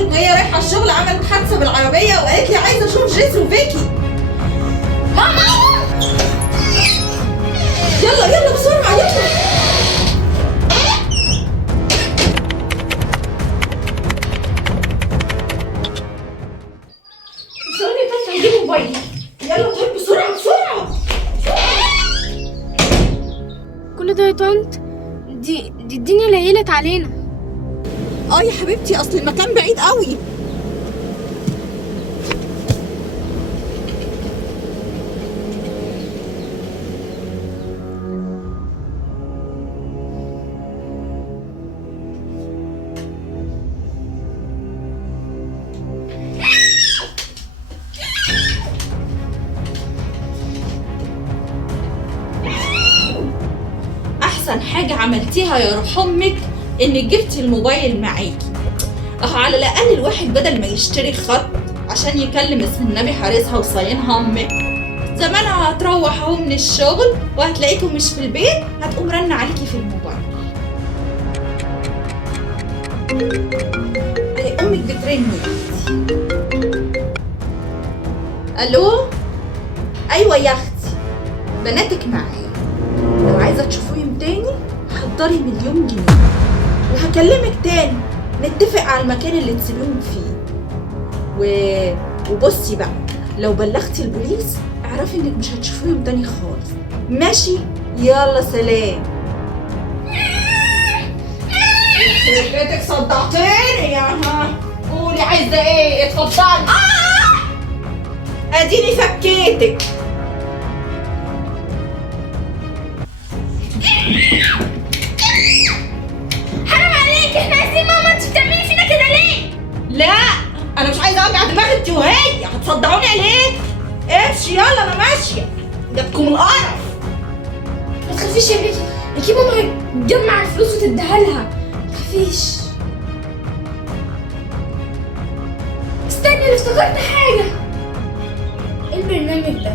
خطيبتك وهي رايحه الشغل عملت حادثه بالعربيه وقالت لي عايزه اشوف جيسي وفيكي. ماما يلا يلا بسرعه يلا. ثواني يا طنط هجيب موبايلي. يلا طيب بسرعه بسرعه. كل ده يا طنط؟ دي الدنيا ليلت علينا. يا حبيبتي اصل المكان بعيد قوي. احسن حاجه عملتيها يا روح امك انك جبتي الموبايل معاكي. على الاقل الواحد بدل ما يشتري خط عشان يكلم اسم النبي حارسها وصاينها امك، زمانها هتروح اهو من الشغل وهتلاقيكوا مش في البيت، هتقوم رن عليكي في الموبايل. اهي امك بترن. الو. ايوه يا اختي بناتك معايا، لو عايزه تشوفيهم تاني حضري 1,000,000 جنيه وهكلمك تاني نتفق على المكان اللي تسيبيهم فيه. وبصي بقى لو بلغتي البوليس اعرفي انك مش هتشوفيهم تاني خالص. ماشي؟ يلا سلام. يخرب بيتك صدعتيني يا قولي عايزه ايه؟ اتفضلي. اديني فكيتك. حرام عليك، احنا عايزين ماما. انت بتعملي فينا كده ليه؟ لا انا مش عايزه اوجع دماغي انت وهي، هتصدعوني ليه؟ امشي يلا انا ماشيه. جابكم القرف. ما تخافيش يا بيكي، اكيد ماما هتجمع الفلوس وتديها لها. ما تخافيش. استني انا افتكرت حاجه. ايه البرنامج ده؟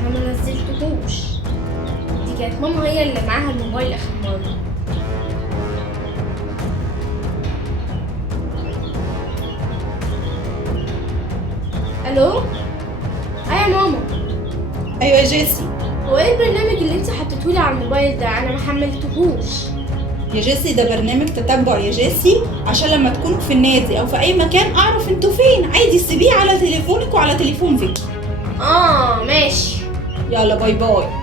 انا ما نزلتهوش. دي كانت ماما هي اللي معاها الموبايل اخر مره. الو. يا ماما. ايوه يا جيسي. هو ايه البرنامج اللي انت حطيتهولي على الموبايل ده؟ انا ما حملتهوش. يا جيسي ده برنامج تتبع يا جيسي، عشان لما تكونوا في النادي او في اي مكان اعرف انتوا فين، عادي سيبيه على تليفونك وعلى تليفون فيكي. ماشي. يلا باي باي.